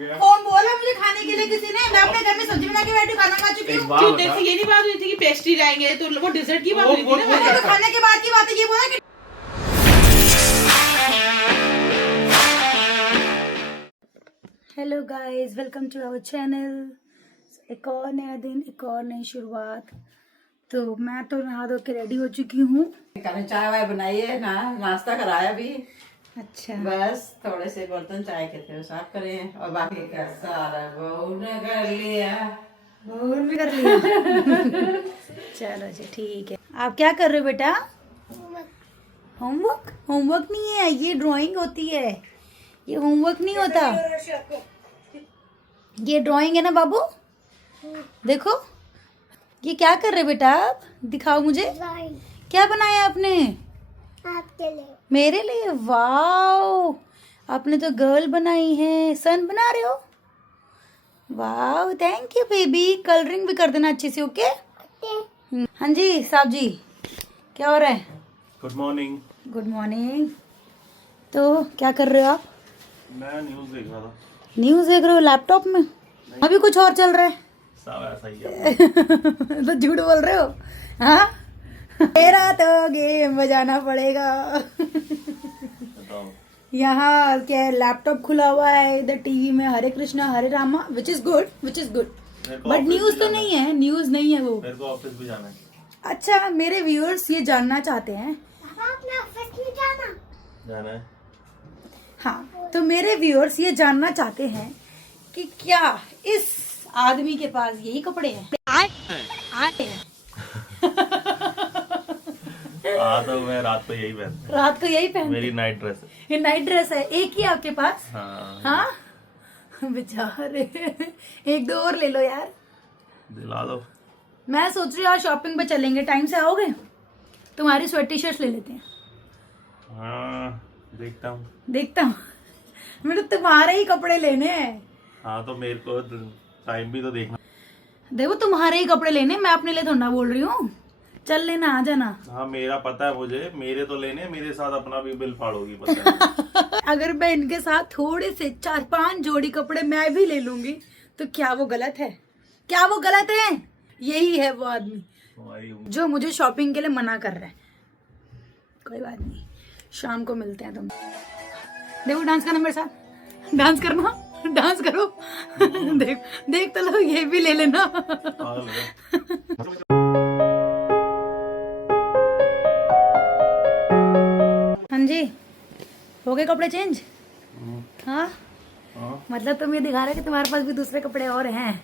कौन बोला मुझे खाने के लिए किसी ने? मैं अपने घर में सब्जी बना के बैठी खाना खा चुकी हूँ। क्यों देखो ये नहीं बात हुई थी कि पेस्ट्री लाएंगे तो वो डिजर्ट की बात हुई थी ना। तो खाने के बाद की बात है, ये बोला कि hello guys, welcome to our channel. एक और नया दिन, एक और नई शुरुआत। तो मैं तो नहा धो के रेडी हो चुकी हूँ। चाय वाय बनाई है ना, नाश्ता कराया भी। अच्छा, बस थोड़े से बर्तन चाय के थे साफ करे हैं और बाकी का सारा बहू ने कर लिया। बहू ने कर लिया। चलो जी, ठीक है। आप क्या कर रहे हो बेटा? होमवर्क? होमवर्क नहीं है, ये ड्राइंग होती है। ये होमवर्क नहीं होता, ये ड्राइंग है ना बाबू। देखो ये क्या कर रहे बेटा आप? दिखाओ मुझे, क्या बनाया आपने? आपके लिए। मेरे लिए? वाओ, आपने तो गर्ल बनाई है। सन बना रहे हो? Wow, thank you baby. Colouring भी कर देना अच्छे से, ओके? हाँ जी साहब जी, क्या हो रहा है? Good morning. Good morning. तो क्या कर रहे हो आप? मैं न्यूज़ देख रहा था। न्यूज़ देख रहे हो लैपटॉप में? अभी कुछ और चल रहा है। सब ऐसा ही है। तो झूठ बोल रहे हो? हाँ, मेरा तो गेम बजाना पड़ेगा। बताओ। यहाँ क्या है, लैपटॉप खुला हुआ है, इधर टीवी में Hare Krishna Hare Rama, which is good, which is good. But news तो नहीं है, न्यूज नहीं है वो। मेरे को ऑफिस भी जाना है। अच्छा, मेरे व्यूअर्स ये जानना चाहते हैं। आपने ऑफिस में जाना? जाना है। हाँ, तो मेरे व्यूअर्स ये जानना चाहते हैं कि क्या इस आदमी के पास यही कपड़े हैं? हाँ तो मैं रात को यही पहनता रात को यही हूँ। पहनते? मेरी नाइट ड्रेस है। ये नाइट ड्रेस है, एक ही आपके पास? हाँ। हाँ बेचारे, एक दो और ले लो यार। दिला दो। मैं सोच रही हूँ आज शॉपिंग पे चलेंगे, टाइम से आओगे? तुम्हारी स्वेट टी शर्ट ले लेते हैं। हाँ देखता हूँ। देखता हूँ। मेरे तुम्हारे ही कपड़े लेने हैं। हाँ तो मेरे को टाइम भी तो देखना। देखो तुम्हारे ही कपड़े लेने, मैं अपने लिए थोड़ा ना बोल रही हूँ। चल लेना, आ जाना। हाँ मेरा पता है मुझे, मेरे तो लेने, मेरे साथ अपना भी बिल फाड़ोगी पता है। अगर मैं इनके साथ थोड़े से 4-5 जोड़ी कपड़े मैं भी ले लूंगी तो क्या वो गलत है? क्या वो गलत है? यही है वो आदमी जो मुझे शॉपिंग के लिए मना कर रहा है। कोई बात नहीं, शाम को मिलते हैं। तुम देखो, डांस करना मेरे साथ, डांस करना, डांस करो। देख देख तो लो, ये भी ले लेना। हाँ जी, हो गए कपड़े चेंज? हाँ, मतलब तुम ये दिखा रहे कि तुम्हारे पास भी दूसरे कपड़े और हैं।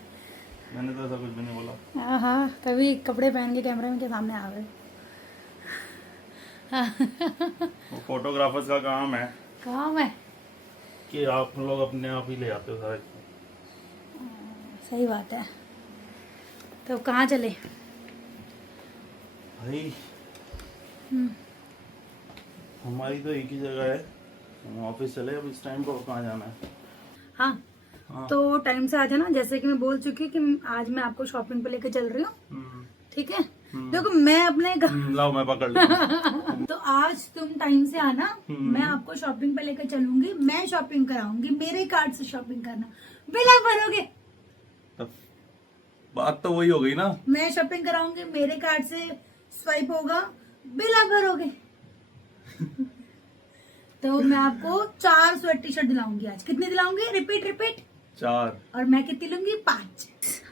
मैंने तो ऐसा कुछ भी नहीं बोला। हाँ हाँ, कभी कपड़े पहन के कैमरे में के सामने आ गए। वो फोटोग्राफर्स का काम है काम है कि आप लोग अपने आप ही ले आते हो सारे। सही बात है। तो कहाँ चले? भाई हमारी तो एक ही जगह है, हम ऑफिस चले। अब इस टाइम को कहाँ जाना है? हाँ, तो टाइम से आ जाना। जैसे कि मैं बोल चुकी हूँ कि आज मैं आपको शॉपिंग पे लेके चल रही हूँ, ठीक है? देखो मैं अपने लाओ मैं पकड़ लूँ। तो आज तुम टाइम से आना, मैं आपको शॉपिंग पे लेकर चलूंगी, मैं शॉपिंग कराऊंगी, मेरे कार्ड से शॉपिंग करना, बिल आप भरोगे। बात तो वही हो गई ना। मैं शॉपिंग कराऊंगी, मेरे कार्ड से स्वाइप होगा, बिल आप भरोगे। तो मैं आपको 4 स्वेट टी शर्ट दिलाऊंगी आज। कितनी दिलाऊंगी? Repeat repeat. 4। और मैं कितनी लूंगी? 5।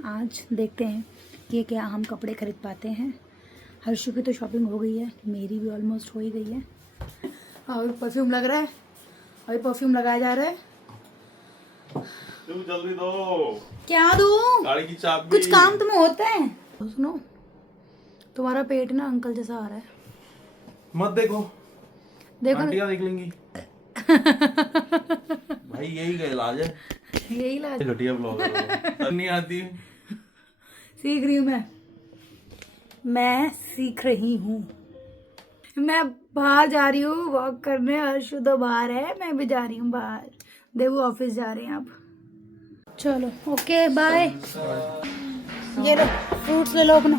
आज देखते हैं कि क्या हम कपड़े खरीद पाते हैं। हर्षु की तो शॉपिंग हो गई है, मेरी भी ऑलमोस्ट हो ही गई है। और परफ्यूम लग रहा है, अभी परफ्यूम लगाया जा रहा है। तुम जल्दी दो। क्या दूं? गाड़ी की चाबी। कुछ काम तुम्हें होता है? सुनो, तुम्हारा पेट ना अंकल जैसा आ रहा है। मत देखो, देखो आंटियां देख लेंगी। भाई यही का इलाज है। यही इलाज। घटिया ब्लॉगर नहीं आती। सीख रही हूँ मैं सीख रही हूँ। मैं बाहर जा रही हूँ वॉक करने, हर्षु तो बाहर है, मैं भी जा रही हूँ बाहर। देवू ऑफिस जा रहे हैं आप। चलो ओके बाय। ये लो फ्रूट्स ले लो अपने।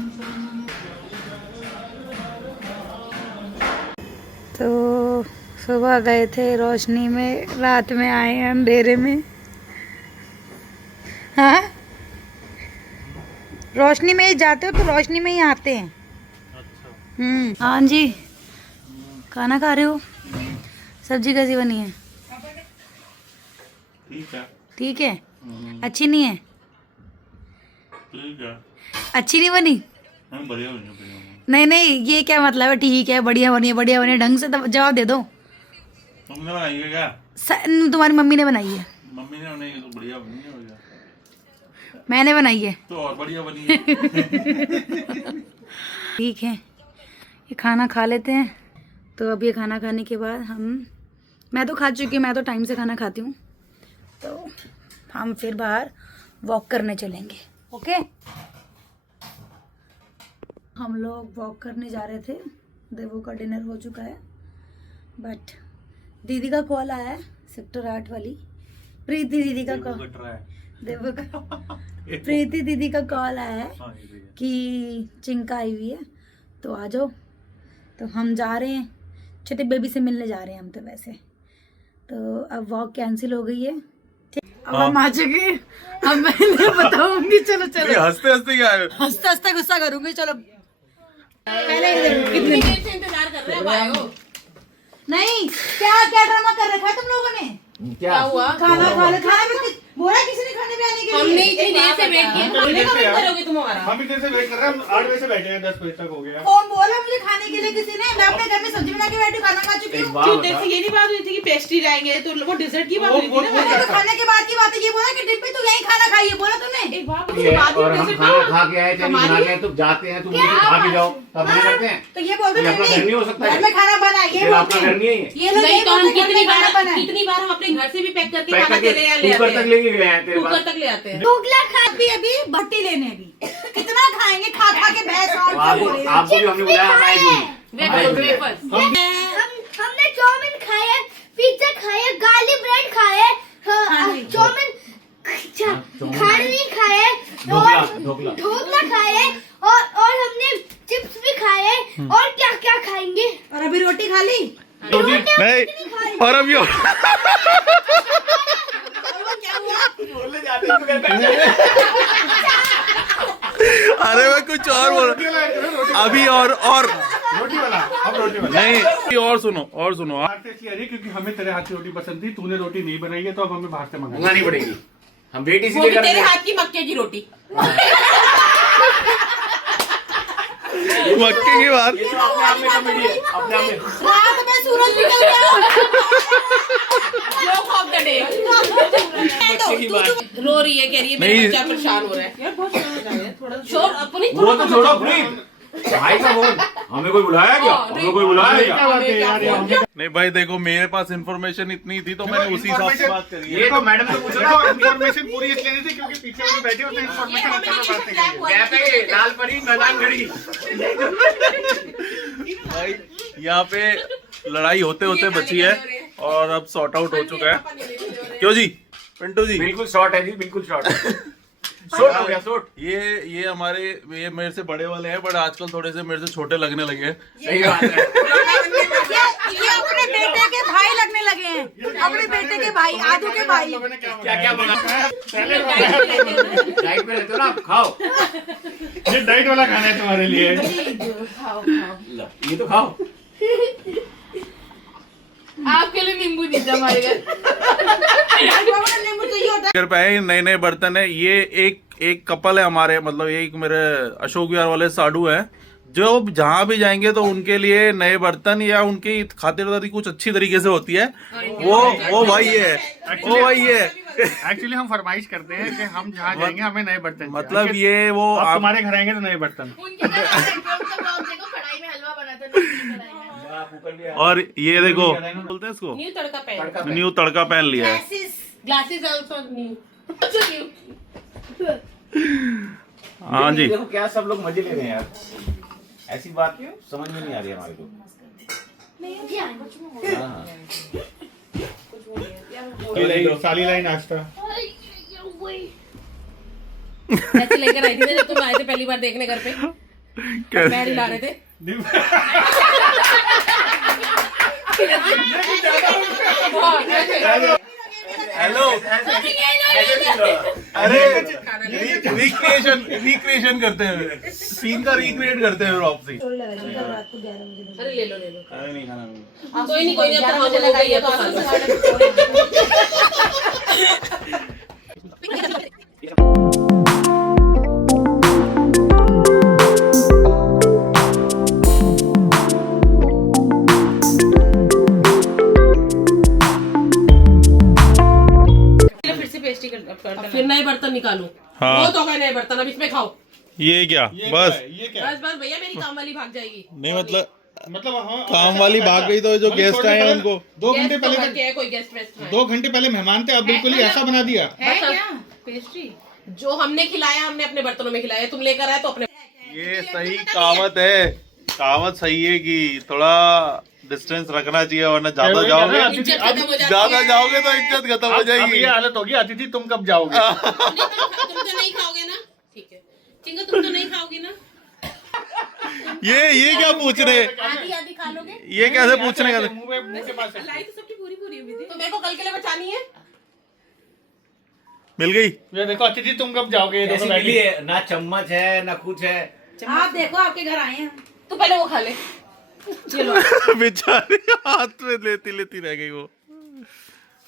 तो सुबह गए थे रोशनी में, रात में आए हैं अंधेरे में। हाँ, रोशनी में ही जाते हो तो रोशनी में ही आते हैं। हाँ जी, खाना खा रहे हो? सब्जी कैसी बनी है? ठीक है। ठीक है। अच्छी नहीं है? ठीक है। अच्छी नहीं बनी? बढ़िया बढ़िया। नहीं नहीं, ये क्या मतलब है ठीक है बढ़िया बनी है? बढ़िया बनी है, ढंग से जवाब दे दो। तुमने बनाई है क्या? तुम्हारी मम्मी ने बनाई है। मम्मी ने बनाई है तो बढ़िया बनी है। बढ़िया मैंने बनाई है तो और बढ़िया बनी है। ठीक है, ये खाना खा लेते हैं। तो अब ये खाना खाने के बाद मैं तो खा चुकी हूँ, मैं तो टाइम से खाना खाती हूँ। तो हम फिर बाहर वॉक करने चलेंगे। ओके, हम लोग वॉक करने जा रहे थे। देवो का डिनर हो चुका है, बट दीदी का कॉल आया है, सेक्टर 8 वाली प्रीति दीदी का कॉल। देवो का प्रीति दीदी का कॉल आया है कि चिंका आई हुई है तो आ जाओ। तो हम जा रहे हैं, छोटे बेबी से मिलने जा रहे हैं हम तो वैसे। तो अब वॉक कैंसिल हो गई है। अब हम आ चुके हैं। अब मैं नहीं बताऊंगी। चलो चलो, हंसते हंसते क्या है? हंसते हंसते गुस्सा करूंगी। चलो पहले कितनी देर से इंतजार कर रहे हो भाई हो? नहीं, क्या क्या ड्रामा कर रखा है तुम लोगों ने? क्या हुआ? खाना खा ले, खाना भी बोला किसी ने खाने में आने के लिए? हमने इतनी देर से वेट किया, खाने का वेट करोगे तुम हमारा? हम इतने से वेट कर रहे हैं, हम 8 बजे से बैठे हैं, 10 बजे तक हो गया। कौन बोला मुझे खाने के लिए? किसी ने? मैं अपने घर में सब्जी बना के बैठी, खाना खा चुकी हूँ। क्यों देर से ये नहीं बात हुई थी कि पेस्ट्री लाएंगे तो वो डिजर्ट की बात हुई थी ना? मैंने तो खाने के बाद की बात है, ये बोला कि डिब्बी तू यहीं खाना खाइए, बोला तूने? एक बात मुझे बात और हम खाना खा के आए, चाहे नहीं खा के आए, तुम जाते हैं, तुम मुझे खा के जाओ, तब नहीं करते हैं। तो ये बोलते ये अपना घर नहीं हो सकता है। घर में खाना बना, ये फिर बोलते अपना घर नहीं है ये। ये लोग नहीं तो हम कितनी खाना बार बनाए। हम अपने घर से भी पैक करके पैक खाना करके तेरे यहाँ ले कुकर आते तक हैं, लेके गए हैं तेरे कुकर पास। तक ले आते हैं। ढोकला खा अभी भट्टी लेने अभी कितना खाएंगे, खा खा के भैंस और आपको भी हमने बुलाया, हम आए क्यों नहीं? हमने चाउमीन खाया, पिज्जा खाया, गार्लिक ब्रेड खाया, चाउमीन खाने खाए और ढोकला खाए और हमने चिप्स भी खाए और क्या क्या खाएंगे। और अभी रोटी खा ली? नहीं, और अब यो अरे मैं कुछ और बोल अभी और रोटी वाला, अब रोटी वाला नहीं, और सुनो बाहर से इसलिए आ रही है क्योंकि हमें तेरे हाथ की रोटी पसंद थी, तूने रोटी नहीं बनाई है तो अब हमें बाहर से मंगानी पड़ेगी। हम बेटी वो भी तेरे हाथ की मक्के की रोटी। मक्के की बात। ये तो अपने आप में कॉमेडी है, अपने आप में। रात में सूरज निकल गया। Joke of the day. रो रही है, कह रही है मेरा बच्चा परेशान हो रहा है। यार बहुत शोर हो रहा है, थोड़ा शोर अपनी वो तो छोड़ो प्लीज, भाई का फोन हमें कोई बुलाया क्या? हमें कोई बुलाया क्या? नहीं भाई देखो, मेरे पास इन्फॉर्मेशन इतनी थी तो मैंने उसी हिसाब से बात करी है। ये तो मैडम से पूछो ना, इन्फॉर्मेशन पूरी इसलिए नहीं थी क्योंकि पीछे में बैठे होते इन्फॉर्मेशन अच्छा में बात करेंगे। क्या कहे, लाल परी मैदान खड़ी। भाई यहाँ पे लड़ाई होते होते बची है और अब सॉर्ट आउट हो चुका है। क्यों जी पिंटू जी? बिल्कुल शॉर्ट है जी, बिल्कुल शॉर्ट है। शॉर्ट हो गया शॉर्ट। ये हमारे ये मेरे से बड़े वाले हैं, बट आजकल थोड़े से मेरे से छोटे लगने लगे हैं। सही बात है। ये अपने बेटे के भाई लगने लगे हैं, अपने बेटे के भाई, आदू के भाई। क्या क्या बोला? डाइट पे रहते हो ना आप, खाओ ये डाइट वाला खाना है तुम्हारे लिए। ये तो खाओ। आपके लिए नींबू दीजिए हमारे घर। नींबू चाहिए होता है। घर पे आए नए नए बर्तन है। ये एक कपल है हमारे, मतलब एक मेरे अशोक विहार वाले साडू हैं, जो जहाँ भी जाएंगे तो उनके लिए नए बर्तन या उनकी खातिरदारी कुछ अच्छी तरीके से होती है। वो भाई है, वो भाई है। एक्चुअली हम फरमाइश करते हैं कि हम जहाँ जाएंगे हमें नए बर्तन चाहिए। मतलब ये वो आप आप तुम्हारे घर आएंगे तो नए बर्तन। और ये देखो बोलते हैं इसको न्यू तड़का पैन, न्यू तड़का पहन लिया है। Glasses also new. हाँ जी, देखो क्या सब लोग मजे ले रहे हैं यार, ऐसी बात क्यों समझ में नहीं आ रही हमारे को। साली लाई नाश्ता ऐसे लेकर आई थी जब तुम आए थे पहली बार देखने घर पे, पैर हिला रहे थे। हेलो अरे रिक्रिएशन करते हैं, सीन का रिक्रिएट करते हैं वापसी। अरे ले लो अरे नहीं खाना कोई नहीं अब तक हो गई है तो खा लो। फिर से पेस्ट्री कर फिर नए बर्तन निकालो। हाँ। वो तो गए नए बर्तन, अब इसमें खाओ। ये क्या बस बस भैया मेरी काम वाली भाग जाएगी। नहीं मतलब हाँ, काम वाली भाग गई तो जो गेस्ट आए हैं उनको 2 घंटे गेस्ट तो पहले करके है, कोई गेस्ट वेस्ट है। 2 घंटे पहले मेहमान थे, अब बिल्कुल ही ऐसा बना दिया। है क्या पेस्ट्री? जो हमने खिलाया हमने अपने बर्तनों में खिलाया, तुम लेकर आए तो अपने। ये सही कहावत है, कहावत सही है कि थोड़ा डिस्टेंस रखना चाहिए वरना ज्यादा जाओगे इज्जत खत्म हो जाती ज्यादा है। जाओगे तो इज्जत खत्म हो अब जाएगी। ये हालत होगी अतिथि, तुम कब जाओगे? तुम तो नहीं खाओगे ना, ठीक है चिंगा, तुम तो नहीं खाओगी ना। ये क्या पूछ रहे, आधी आधी खा लोगे? ये कैसे पूछने का? मुंह के पास लाई तो सबकी पूरी पूरी हुई थी, तो मेरे को कल के लिए बचानी है। मिल गई? ये देखो अतिथि, तुम कब जाओगे? ये देखो मिली है ना, चम्मच है ना कुछ है। आप देखो आपके घर आए हैं। तो पहले वो खा ले। ये लो बेचारी हाथ में लेती लेती रह गई वो।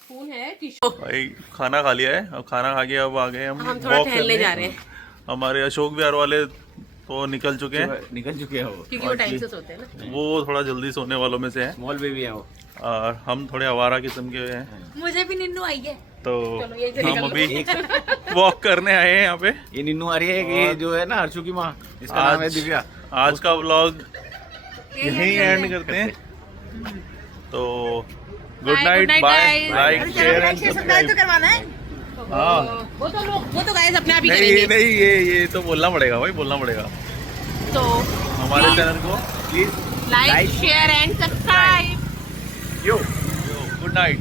खून है टिश्यू। भाई खाना खा लिया है, अब खाना खा के अब आ गए हम थोड़ा walk टहलने करने। जा रहे हैं हमारे अशोक विहार वाले तो निकल चुके हैं, निकल चुके हैं वो। क्योंकि वो टाइम से सोते हैं ना। वो थोड़ा जल्दी सोने वालों में से है स्मॉल बेबी है वो। और हम थोड़े आवारा किस्म के हैं, मुझे भी निन्नू आई है। तो चलो, यही से हम निकल अभी वॉक करने आए हैं यहाँ पे। ये निन्नू आ रही है, ये जो है ना हर्षु की माँ, इसका नाम है दिव्या। आज का व्लॉग यहीं एंड करते हैं, तो good night, bye, like share and subscribe. करवाना है। हाँ वो तो गाइस अपने आप ही नहीं करेंगे। नहीं, ये तो बोलना पड़ेगा भाई, बोलना पड़ेगा तो हमारे चैनल को please like share and subscribe. Good night.